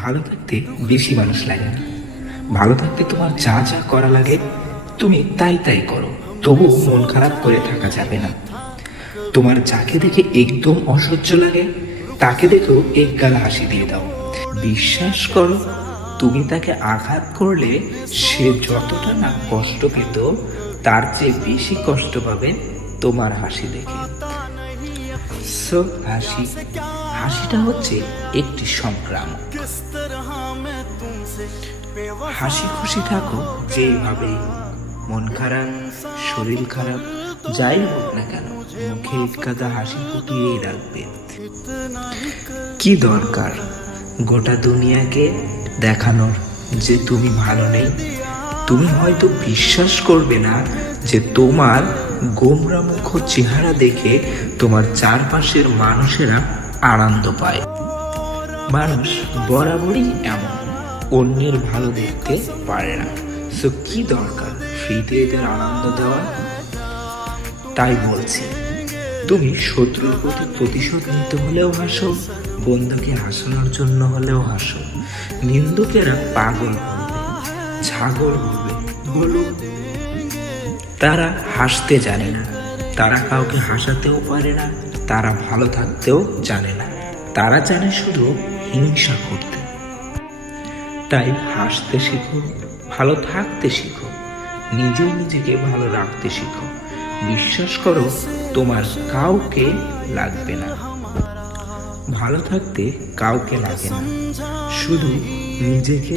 ভালো থাকতে বেশি মানুষ লাগে না। ভালো থাকতে তোমার যা যা করা লাগে তুমি তাই তাই করো, তবু মন খারাপ করে থাকা যাবে না। তোমার যাকে দেখে একদম অসহ্য লাগে তাকে দেখেও এক গালা হাসি দিয়ে দাও। বিশ্বাস করো, তুমি তাকে আঘাত করলে সে যতটা না কষ্ট পেত তার চেয়ে বেশি কষ্ট পাবে তোমার হাসি দেখে। সো হাসিটা হচ্ছে একটি সংক্রামক। হাসি খুশি থাকো যেভাবে, মন খারাপ, শরীর খারাপ, যাই হোক না কেন মুখে এক গাদা হাসি ফুটিয়েই রাখবে। কি দরকার গোটা দুনিয়াকে দেখানোর যে তুমি ভালো নেই? তুমি হয়তো বিশ্বাস করবে না যে তোমার গোমরা মুখ চেহারা দেখে তোমার চারপাশের মানুষেরা আনন্দ পায়। মানুষ বরাবরই এমন, অন্যের ভালো দেখতে পারে না। সো কি দরকার ফ্রিতে এদের আনন্দ দেওয়া? তাই বলছি, তুমি শত্রুর প্রতি প্রতিশোধ নিতে হলেও হাসো, বন্ধুকে হাসানোর জন্য হলেও হাসো। নিন্দুকেরা পাগল বলবে, ছাগল বলবে, বলুন। তারা হাসতে জানে না, তারা কাউকে হাসাতেও পারে না, তারা ভালো থাকতেও জানে না, তারা জানে শুধু হিংসা করতে। তাই হাসতে শিখো, ভালো থাকতে শিখো, নিজেকে ভালো রাখতে শিখো। বিশ্বাস করো, তোমার কাউকে লাগবে না। ভালো থাকতে কাউকে লাগে না, শুধু নিজেকে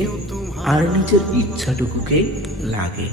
আর নিজের ইচ্ছাটুকুকে লাগে।